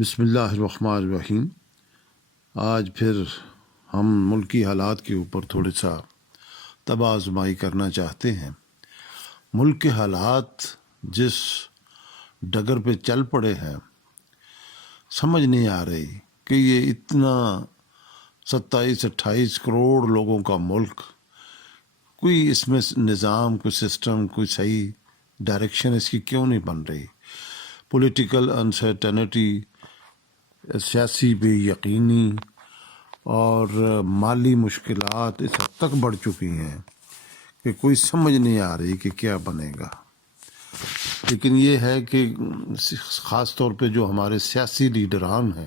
بسم اللہ الرحمن الرحیم۔ آج پھر ہم ملکی حالات کے اوپر تھوڑا سا طبع آزمائی کرنا چاہتے ہیں۔ ملک کے حالات جس ڈگر پہ چل پڑے ہیں، سمجھ نہیں آ رہی کہ یہ اتنا 27-28 کروڑ لوگوں کا ملک، کوئی اس میں نظام، کوئی سسٹم، کوئی صحیح ڈائریکشن اس کی کیوں نہیں بن رہی؟ پولیٹیکل انسرٹنٹی، سیاسی بے یقینی اور مالی مشکلات اس حد تک بڑھ چکی ہیں کہ کوئی سمجھ نہیں آ رہی کہ کیا بنے گا۔ لیکن یہ ہے کہ خاص طور پہ جو ہمارے سیاسی لیڈران ہیں،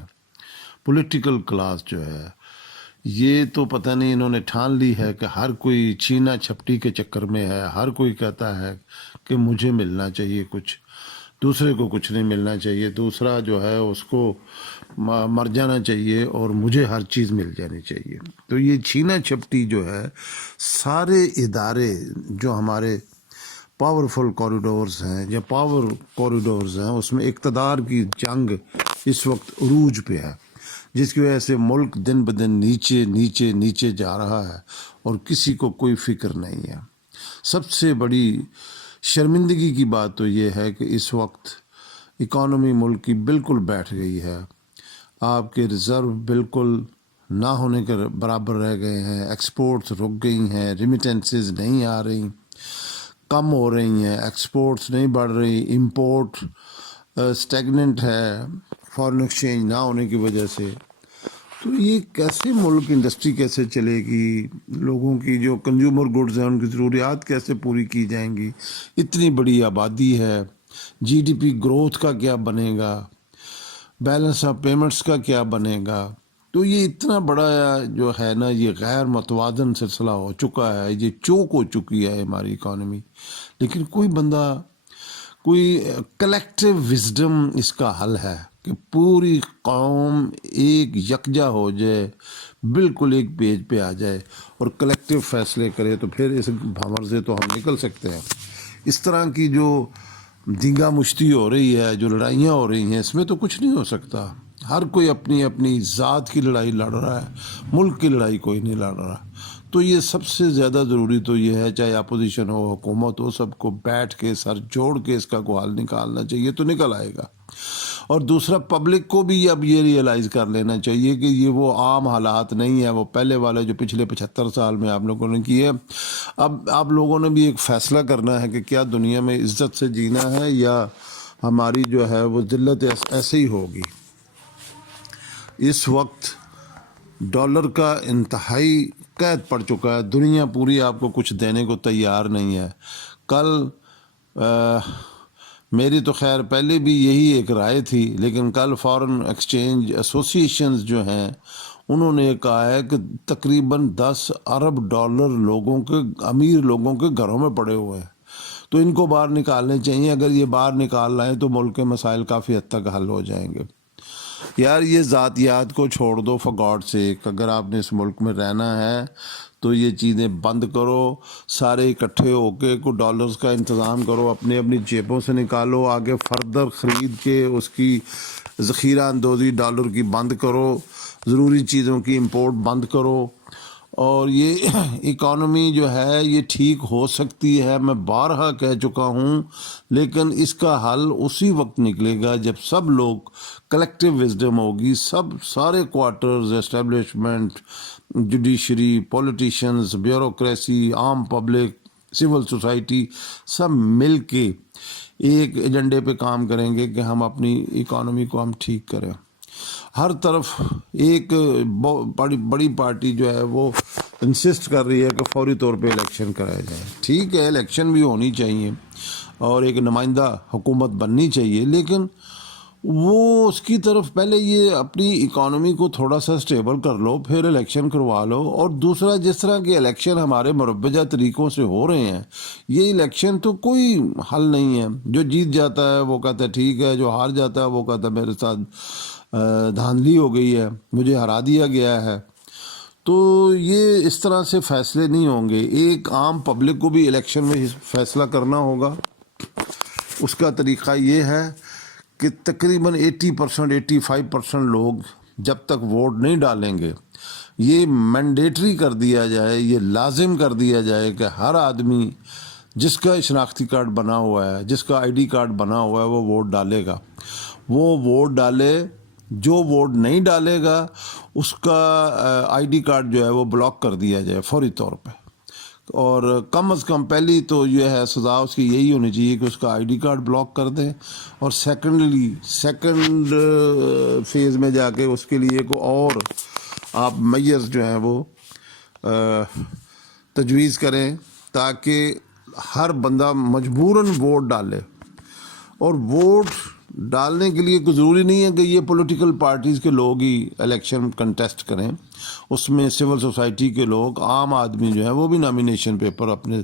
پولیٹیکل کلاس جو ہے، یہ تو پتہ نہیں انہوں نے ٹھان لی ہے کہ ہر کوئی چھینا چھپٹی کے چکر میں ہے۔ ہر کوئی کہتا ہے کہ مجھے ملنا چاہیے کچھ، دوسرے کو کچھ نہیں ملنا چاہیے، دوسرا جو ہے اس کو مر جانا چاہیے اور مجھے ہر چیز مل جانی چاہیے۔ تو یہ چھینا چھپٹی جو ہے، سارے ادارے جو ہمارے پاورفل کوریڈورز ہیں یا پاور کوریڈورز ہیں، اس میں اقتدار کی جنگ اس وقت عروج پہ ہے، جس کی وجہ سے ملک دن بدن نیچے نیچے نیچے جا رہا ہے اور کسی کو کوئی فکر نہیں ہے۔ سب سے بڑی شرمندگی کی بات تو یہ ہے کہ اس وقت اکانومی ملک کی بالکل بیٹھ گئی ہے۔ آپ کے ریزرو بالکل نہ ہونے کے برابر رہ گئے ہیں، ایکسپورٹس رک گئی ہیں، ریمیٹنسز نہیں آ رہی، کم ہو رہی ہیں، ایکسپورٹس نہیں بڑھ رہی، امپورٹ سٹیگننٹ ہے فارن ایکسچینج نہ ہونے کی وجہ سے۔ تو یہ کیسے ملک انڈسٹری کیسے چلے گی؟ لوگوں کی جو کنزیومر گڈز ہیں ان کی ضروریات کیسے پوری کی جائیں گی؟ اتنی بڑی آبادی ہے، جی ڈی پی گروتھ کا کیا بنے گا؟ بیلنس آف پیمنٹس کا کیا بنے گا؟ تو یہ اتنا بڑا جو ہے نا، یہ غیر متوازن سلسلہ ہو چکا ہے، یہ چوک ہو چکی ہے ہماری اکانومی۔ لیکن کوئی بندہ، کوئی کلیکٹیو وزڈم اس کا حل ہے کہ پوری قوم ایک یکجا ہو جائے، بالکل ایک پیج پہ آ جائے اور کلیکٹیو فیصلے کرے، تو پھر اس بھنور سے تو ہم نکل سکتے ہیں۔ اس طرح کی جو دینگا مشتی ہو رہی ہے، جو لڑائیاں ہو رہی ہیں، اس میں تو کچھ نہیں ہو سکتا۔ ہر کوئی اپنی اپنی ذات کی لڑائی لڑ رہا ہے، ملک کی لڑائی کوئی نہیں لڑ رہا۔ تو یہ سب سے زیادہ ضروری تو یہ ہے، چاہے اپوزیشن ہو، حکومت ہو، سب کو بیٹھ کے سر جوڑ کے اس کا کوئی حل نکالنا چاہیے، تو نکل آئے گا۔ اور دوسرا، پبلک کو بھی اب یہ ریئلائز کر لینا چاہیے کہ یہ وہ عام حالات نہیں ہے، وہ پہلے والے جو پچھلے 75 سال میں آپ لوگوں نے کیے۔ اب آپ لوگوں نے بھی ایک فیصلہ کرنا ہے کہ کیا دنیا میں عزت سے جینا ہے یا ہماری جو ہے وہ ذلت ایسے ہی ہوگی۔ اس وقت ڈالر کا انتہائی قید پڑ چکا ہے، دنیا پوری آپ کو کچھ دینے کو تیار نہیں ہے۔ کل میری تو خیر پہلے بھی یہی ایک رائے تھی، لیکن کل فارن ایکسچینج ایسوسیشنز جو ہیں انہوں نے کہا ہے کہ تقریباً 10 ارب ڈالر لوگوں کے، امیر لوگوں کے گھروں میں پڑے ہوئے ہیں، تو ان کو باہر نکالنے چاہیے۔ اگر یہ باہر نکال رہے ہیں تو ملک کے مسائل کافی حد تک حل ہو جائیں گے۔ یار یہ ذاتیات کو چھوڑ دو فار گاڈ سیک۔ اگر آپ نے اس ملک میں رہنا ہے تو یہ چیزیں بند کرو، سارے اکٹھے ہو کے کو ڈالرز کا انتظام کرو، اپنے اپنی جیبوں سے نکالو، آگے فردر خرید کے اس کی ذخیرہ اندوزی ڈالر کی بند کرو، ضروری چیزوں کی امپورٹ بند کرو، اور یہ اکانومی جو ہے یہ ٹھیک ہو سکتی ہے، میں بارہا کہہ چکا ہوں، لیکن اس کا حل اسی وقت نکلے گا جب سب لوگ کلیکٹیو وزڈم ہوگی، سارے quarters, establishment, judiciary, politicians, bureaucracy, عام پبلک، سول سوسائٹی، سب مل کے ایک ایجنڈے پہ کام کریں گے کہ ہم اپنی اکانومی کو ہم ٹھیک کریں۔ ہر طرف ایک بڑی پارٹی جو ہے وہ انسسٹ کر رہی ہے کہ فوری طور پہ الیکشن کرایا جائے۔ ٹھیک ہے، الیکشن بھی ہونی چاہیے اور ایک نمائندہ حکومت بننی چاہیے، لیکن وہ اس کی طرف پہلے یہ اپنی اکانومی کو تھوڑا سا سٹیبل کر لو، پھر الیکشن کروا لو۔ اور دوسرا، جس طرح کے الیکشن ہمارے مروجہ طریقوں سے ہو رہے ہیں، یہ الیکشن تو کوئی حل نہیں ہے۔ جو جیت جاتا ہے وہ کہتا ہے ٹھیک ہے، جو ہار جاتا ہے وہ کہتا ہے میرے ساتھ دھاندلی ہو گئی ہے، مجھے ہرا دیا گیا ہے۔ تو یہ اس طرح سے فیصلے نہیں ہوں گے۔ ایک عام پبلک کو بھی الیکشن میں فیصلہ کرنا ہوگا۔ اس کا طریقہ یہ ہے کہ تقریباً 80% 85% لوگ جب تک ووٹ نہیں ڈالیں گے، یہ مینڈیٹری کر دیا جائے، یہ لازم کر دیا جائے کہ ہر آدمی جس کا شناختی کارڈ بنا ہوا ہے، جس کا ID کارڈ بنا ہوا ہے، وہ ووٹ ڈالے گا، وہ ووٹ ڈالے۔ جو ووٹ نہیں ڈالے گا اس کا ID کارڈ جو ہے وہ بلاک کر دیا جائے فوری طور پہ، اور کم از کم پہلی تو یہ ہے سزا اس کی یہی ہونی چاہیے کہ اس کا ID کارڈ بلاک کر دیں، اور سیکنڈ فیز میں جا کے اس کے لیے کو اور آپ میئرز جو ہیں وہ تجویز کریں تاکہ ہر بندہ مجبوراً ووٹ ڈالے۔ اور ووٹ ڈالنے کے لیے کوئی ضروری نہیں ہے کہ یہ پولیٹیکل پارٹیز کے لوگ ہی الیکشن کنٹیسٹ کریں، اس میں سول سوسائٹی کے لوگ، عام آدمی جو ہیں وہ بھی نامینیشن پیپر اپنے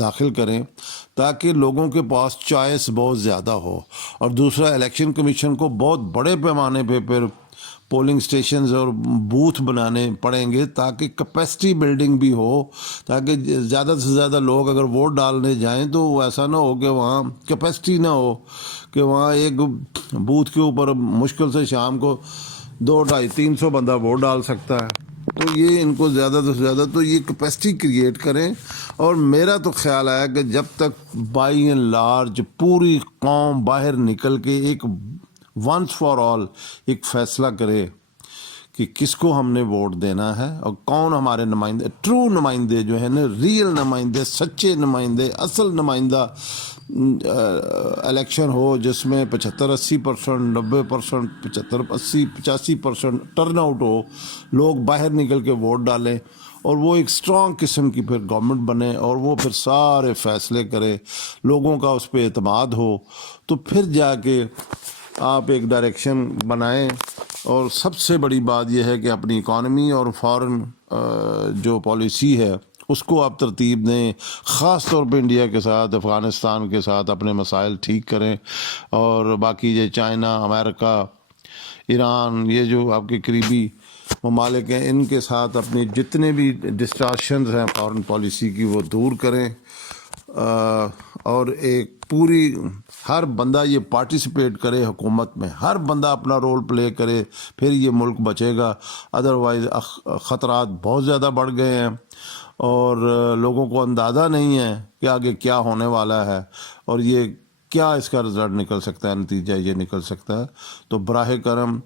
داخل کریں تاکہ لوگوں کے پاس چوائس بہت زیادہ ہو۔ اور دوسرا، الیکشن کمیشن کو بہت بڑے پیمانے پہ پھر پولنگ سٹیشنز اور بوتھ بنانے پڑیں گے تاکہ کیپیسٹی بلڈنگ بھی ہو، تاکہ زیادہ سے زیادہ لوگ اگر ووٹ ڈالنے جائیں تو ایسا نہ ہو کہ وہاں کیپیسٹی نہ ہو، کہ وہاں ایک بوتھ کے اوپر مشکل سے شام کو 200-250-300 بندہ ووٹ ڈال سکتا ہے۔ تو یہ ان کو زیادہ سے زیادہ تو یہ کیپیسٹی کریٹ کریں۔ اور میرا تو خیال ہے کہ جب تک بائی اینڈ لارج پوری قوم باہر نکل کے ایک ونس فار آل ایک فیصلہ کرے کہ کس کو ہم نے ووٹ دینا ہے اور کون ہمارے نمائندے، ٹرو نمائندے جو ہیں نا، ریئل نمائندے، سچے نمائندے، اصل نمائندہ الیکشن ہو جس میں 75-80%، 90%، 75-80-85% ٹرن آؤٹ ہو، لوگ باہر نکل کے ووٹ ڈالیں، اور وہ ایک اسٹرانگ قسم کی پھر گورنمنٹ بنے، اور وہ پھر سارے فیصلے کرے، لوگوں کا اس پہ اعتماد ہو، تو پھر جا کے آپ ایک ڈائریکشن بنائیں۔ اور سب سے بڑی بات یہ ہے کہ اپنی اکانومی اور فارن جو پالیسی ہے اس کو آپ ترتیب دیں، خاص طور پہ انڈیا کے ساتھ، افغانستان کے ساتھ اپنے مسائل ٹھیک کریں، اور باقی یہ چائنا، امریکہ، ایران، یہ جو آپ کے قریبی ممالک ہیں، ان کے ساتھ اپنی جتنے بھی ڈسٹارشنز ہیں فارن پالیسی کی وہ دور کریں، اور ایک پوری ہر بندہ یہ پارٹیسپیٹ کرے حکومت میں، ہر بندہ اپنا رول پلے کرے، پھر یہ ملک بچے گا۔ ادروائز خطرات بہت زیادہ بڑھ گئے ہیں، اور لوگوں کو اندازہ نہیں ہے کہ آگے کیا ہونے والا ہے، اور یہ کیا اس کا رزلٹ نکل سکتا ہے، نتیجہ یہ نکل سکتا ہے۔ تو براہ کرم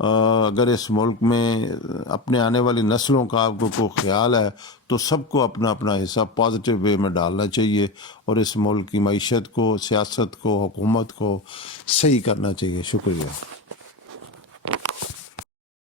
اگر اس ملک میں اپنے آنے والی نسلوں کا آپ کو خیال ہے تو سب کو اپنا اپنا حصہ پازیٹیو وے میں ڈالنا چاہیے، اور اس ملک کی معیشت کو، سیاست کو، حکومت کو صحیح کرنا چاہیے۔ شکریہ۔